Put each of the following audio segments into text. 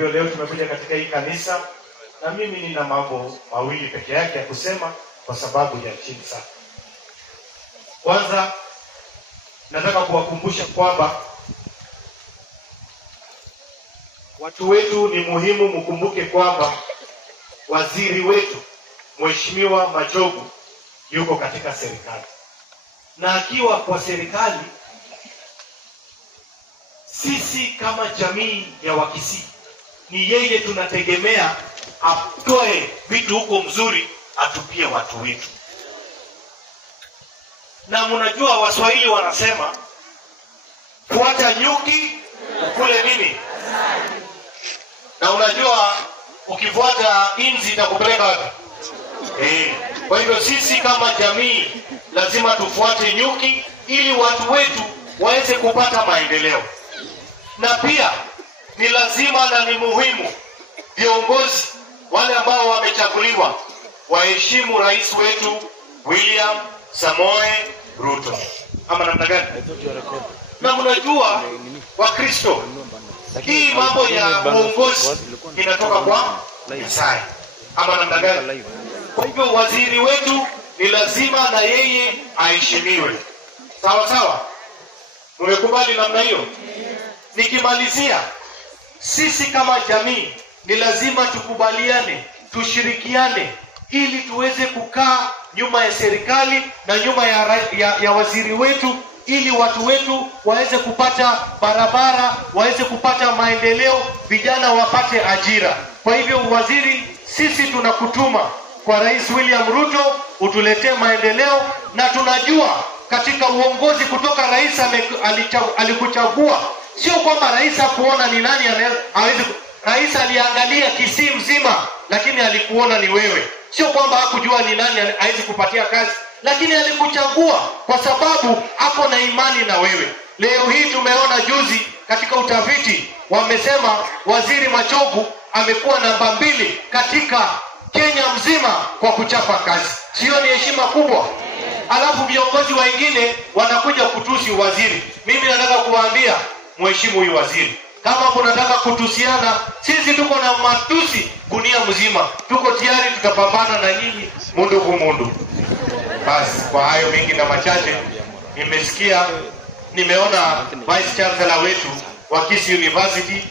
hivyo leo tumekuja katika hii kanisa, na mimi nina mambo mawili peke yake ya kusema kwa sababu ya chini sana. Kwanza nataka kuwakumbusha kwamba watu wetu ni muhimu mkumbuke kwamba waziri wetu Mheshimiwa Machogu yuko katika serikali, na akiwa kwa serikali, sisi kama jamii ya Wakisii ni yeye tunategemea atoe vitu huko mzuri atupie watu wetu. Na mnajua Waswahili wanasema fuata nyuki ukule nini? Na unajua ukifuata inzi itakupeleka wapi? Kwa hivyo sisi kama jamii lazima tufuate nyuki ili watu wetu waweze kupata maendeleo. Na pia ni lazima na ni muhimu viongozi wale ambao wamechaguliwa waheshimu rais wetu William Samoei Ruto. Ama namna gani? Na mnajua Wakristo, hii mambo ya uongozi inatoka kwa Messiah. Ama namna gani? Kwa hivyo waziri wetu ni lazima na yeye aheshimiwe. Sawa sawa? Mmekubali namna hiyo? Nikimalizia, sisi kama jamii ni lazima tukubaliane, tushirikiane ili tuweze kukaa nyuma ya serikali na nyuma ya waziri wetu, ili watu wetu waweze kupata barabara, waweze kupata maendeleo, vijana wapate ajira. Kwa hivyo waziri, sisi tunakutuma kwa Rais William Ruto utuletee maendeleo, na tunajua katika uongozi kutoka rais alikuchagua, sio kwamba rais hakuona ni nani hawezi. Rais aliangalia Kisii mzima, lakini alikuona ni wewe. Sio kwamba hakujua ni nani hawezi kupatia kazi, lakini alikuchagua kwa sababu ako na imani na wewe. Leo hii tumeona juzi katika utafiti wamesema waziri Machogu amekuwa namba 2 katika Kenya mzima kwa kuchapa kazi. Sio ni heshima kubwa? Alafu viongozi wengine wanakuja kutusi waziri. Mimi nataka kuwaambia mheshimu huyu waziri. Kama kunataka kutusiana, sisi tuko na matusi gunia mzima. Tuko tayari, tutapambana na nyinyi mundu kwa mundu. Basi kwa hayo mingi na machache, nimeona Vice Chancellor wetu wa Kisii University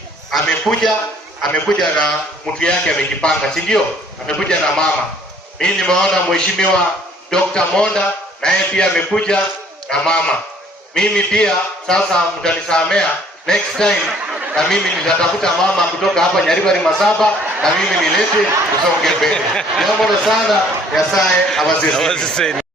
amekuja na mtu yake amejipanga, si ndio? Amekuja na mama. Mimi nimeona Mheshimiwa Dr. Monda naye pia amekuja na mama. Mimi pia sasa mtanisamea next time, na mimi nitatafuta mama kutoka hapa Nyaribari Masaba, na mimi nilete usonge mbele. Naomba sana ya sae abazisi.